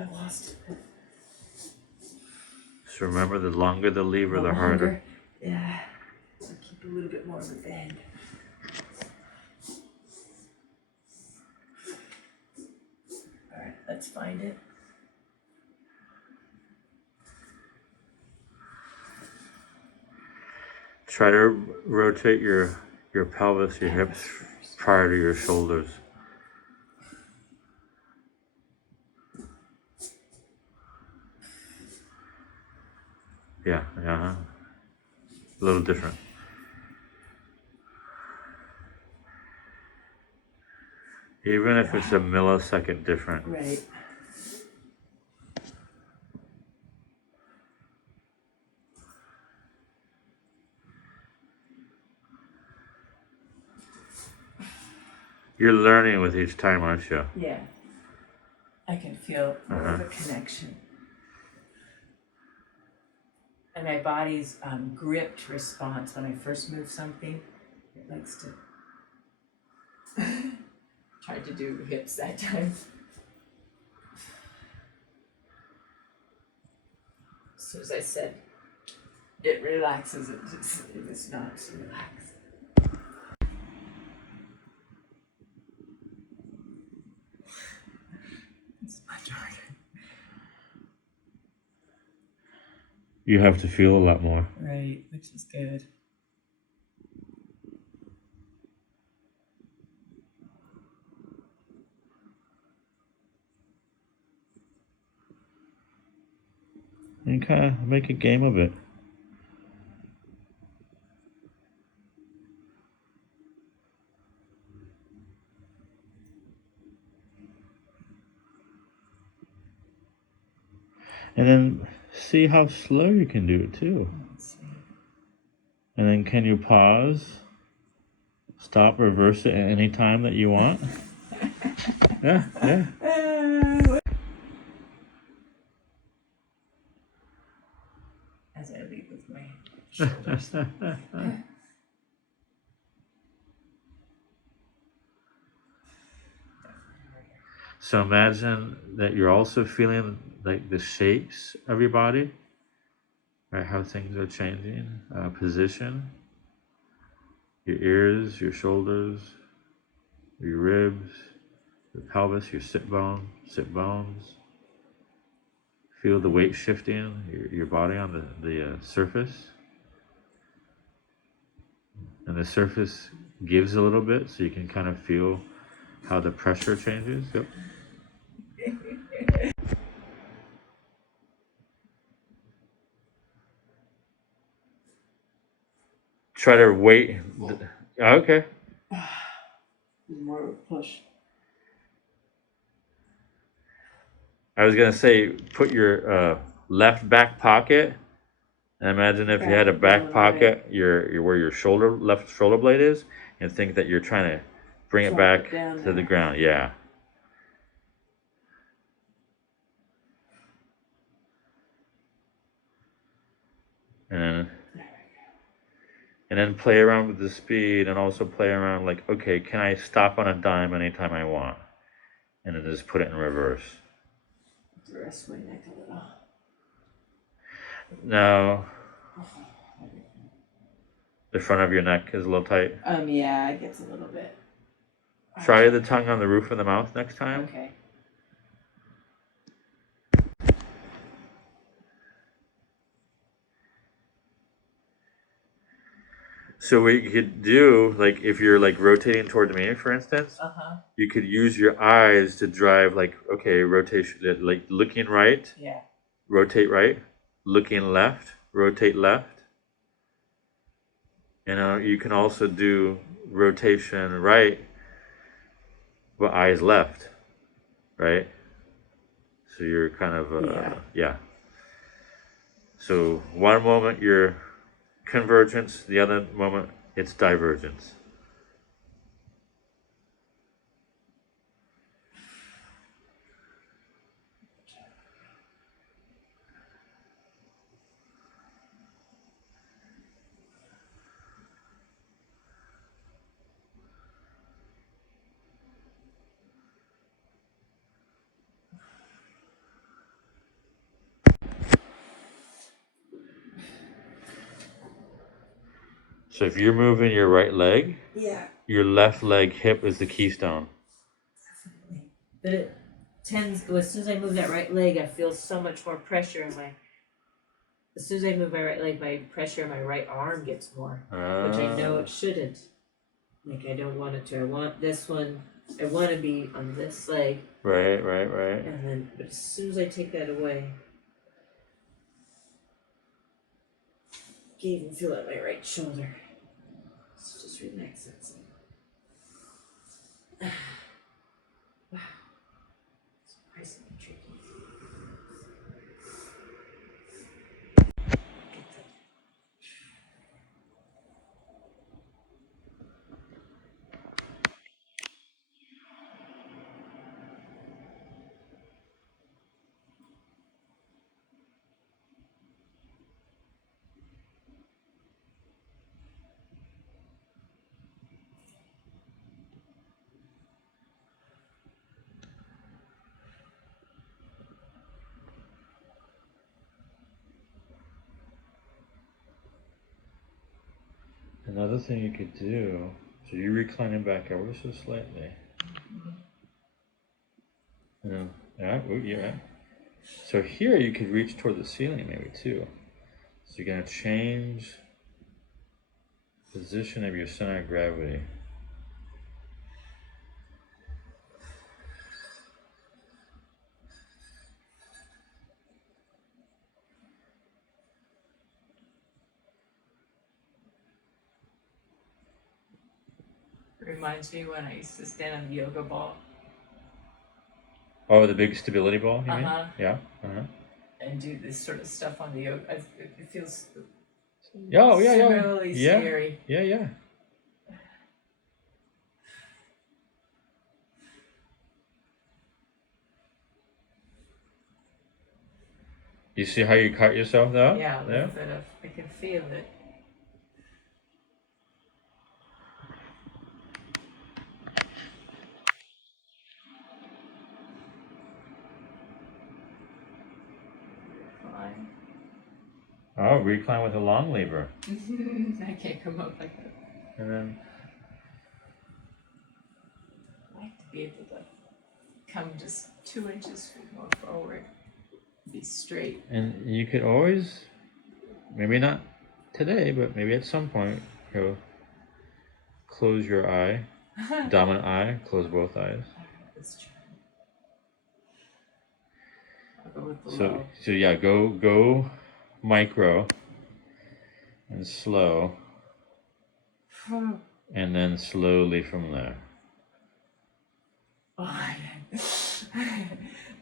I lost it. So remember, the longer the lever, the harder. Yeah. So keep a little bit more of a bend. All right, let's find it. Try to rotate your pelvis, your hips prior to your shoulders. Yeah, yeah. A little different. Even if it's a millisecond different. Right. You're learning with each time, aren't you? Yeah. I can feel more of a connection. And my body's gripped response when I first move something, it likes to tried to do hips that time. As soon as I said it relaxes, it was not relaxed. It's much harder. You have to feel a lot more. Right, which is good. And kind of make a game of it. And then see how slow you can do it too. And then can you pause, stop, reverse it at any time that you want? Yeah, yeah. As I lead with my shoulders. So imagine that you're also feeling like the shapes of your body, right? How things are changing, position, your ears, your shoulders, your ribs, your pelvis, your sit bones. Feel the weight shifting your body on the surface. And the surface gives a little bit, so you can kind of feel how the pressure changes. Yep. Try to wait. Okay. More push. I was gonna say, put your left back pocket. And imagine if you had a back pocket, your where your left shoulder blade is, and think that you're trying to bring it back to the ground. Yeah. And then play around with the speed, and also play around like, okay, can I stop on a dime anytime I want? And then just put it in reverse. Rest my neck a little. Now, the front of your neck is a little tight. Yeah, it gets a little bit. Try the tongue on the roof of the mouth next time. Okay. So what you could do, like if you're like rotating toward me, for instance, you could use your eyes to drive, like, okay, rotation, like looking right, yeah, rotate right, looking left, rotate left. You can also do rotation right, but eyes left, right? So you're kind of, yeah. So one moment you're convergence, the other moment it's divergence. So if you're moving your right leg, Yeah, your left leg hip is the keystone. definitely. But it tends, well, as soon as I move that right leg, I feel so much more pressure in my, as soon as I move my right leg, my pressure in my right arm gets more, which I know it shouldn't. Like, I don't want it to. I want this one, I want to be on this leg. Right. And then, but as soon as I take that away, I can even feel it in my right shoulder. So just relax that side. Wow, surprisingly tricky. Another thing you could do, so you're reclining back ever so slightly. Yeah. So here you could reach toward the ceiling maybe too. So you're gonna change position of your center of gravity. Reminds me when I used to stand on the yoga ball. Oh, the big stability ball, you mean? Yeah. And do this sort of stuff on the yoga. It feels Similarly scary. Yeah. You see how you cut yourself though? Yeah, a little bit of, I can feel it. Fine. Oh, recline with a long lever. I can't come up like that. And then I like to be able to come just 2 inches more forward. Be straight. and you could always, maybe not today, but maybe at some point, go close your eye, dominant eye, close both eyes. Let's try. I'll go with the low. So yeah, go micro and slow, and then slowly from there. Oh,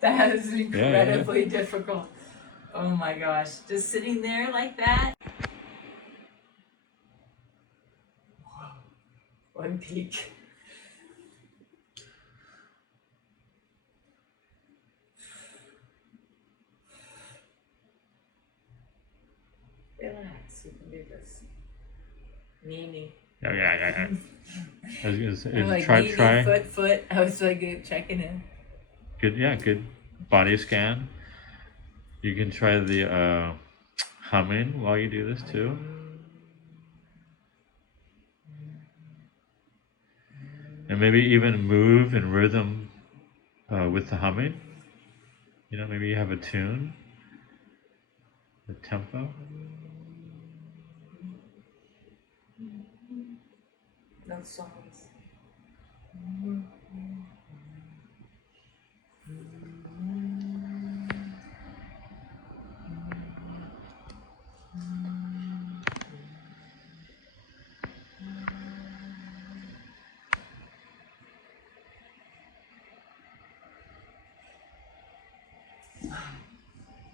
that is incredibly difficult. Oh my gosh, just sitting there like that. Whoa. One peak. Relax, you can do this. Knee. Yeah. I was gonna say, Like try. Foot. I was like checking in. Good body scan. You can try the humming while you do this too. And maybe even move in rhythm with the humming. You know, maybe you have a tune, a tempo. No songs.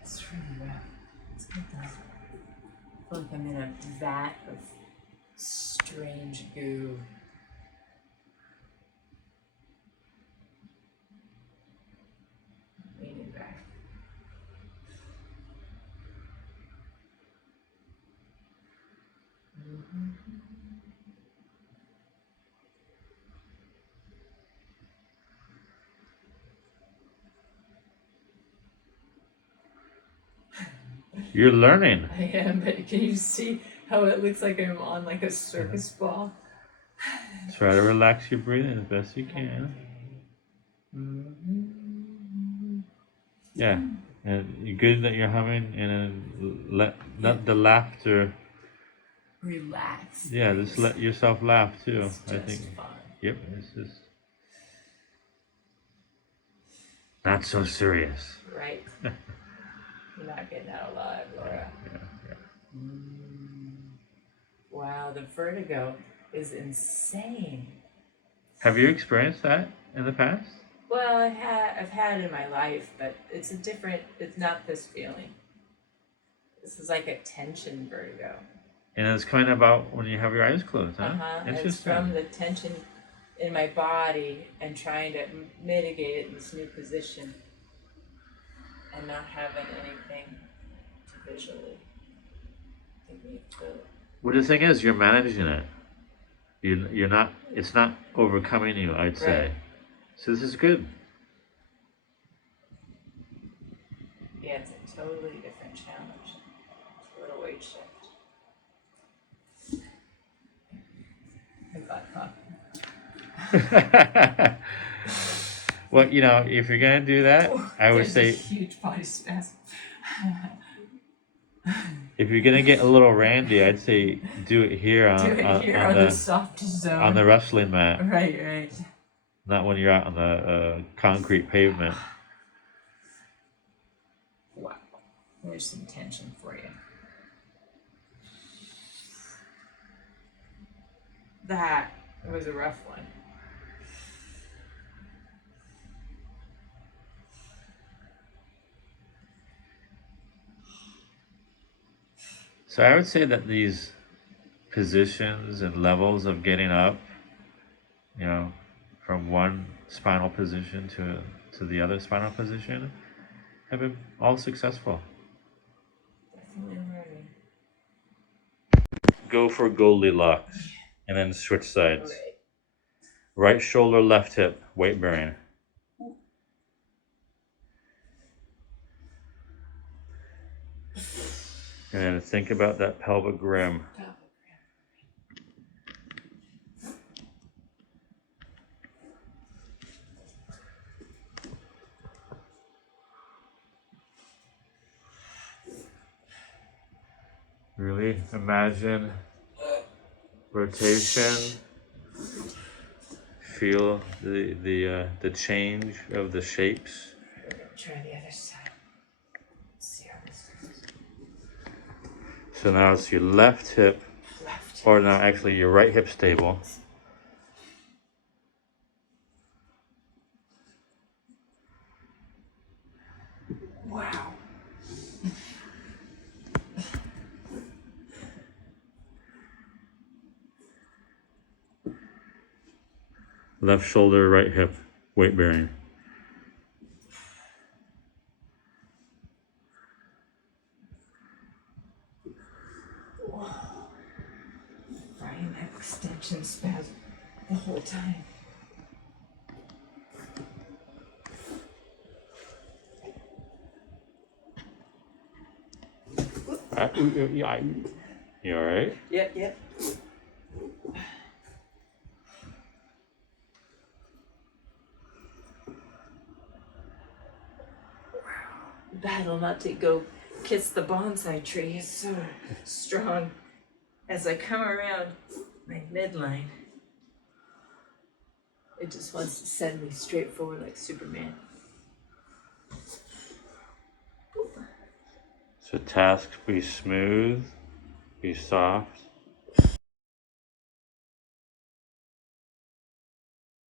It's really rough. It's good though. I feel like I'm in a vat of strange goo. Leaning back. You're learning. I am, but can you see how it looks like I'm on like a circus ball. Try to relax your breathing as best you can. Yeah, and good that you're humming, and then let the laughter Relax. Yeah, just let yourself laugh too. It's I just think. fun. Yep, it's just not so serious. Right. You're not getting out alive, Laura. Yeah. Wow, the vertigo is insane. Have you experienced that in the past? Well, I've had it in my life, but it's not this feeling. This is like a tension vertigo. And it's kind of about when you have your eyes closed, huh? It's from the tension in my body and trying to mitigate it in this new position and not having anything to visually make me feel it. Well, the thing is, you're managing it. You're not. It's not overcoming you, I'd say. Right. So this is good. Yeah, it's a totally different challenge. It's a little weight shift. I got coffee. Well, if you're gonna do that, I would say a huge body spasm. if you're gonna get a little randy, I'd say do it here on the soft zone. On the wrestling mat. Right. Not when you're out on the concrete pavement. Wow. There's some tension for you. That was a rough one. So I would say that these positions and levels of getting up, from one spinal position to the other spinal position, have been all successful. Definitely learning. Go for Goldilocks, and then switch sides. Right shoulder, left hip, weight bearing. And then think about that pelvic rim. Really imagine rotation. Feel the change of the shapes. We're gonna try the other side. See how this goes. So now it's your left hip, or now actually your right hip stable. Wow. Left shoulder, right hip, weight bearing. Fighting that extension spasm the whole time. You all right? Yep. Battle not to go kiss the bonsai tree is so strong. As I come around my midline, it just wants to send me straight forward like Superman. So task, be smooth, be soft.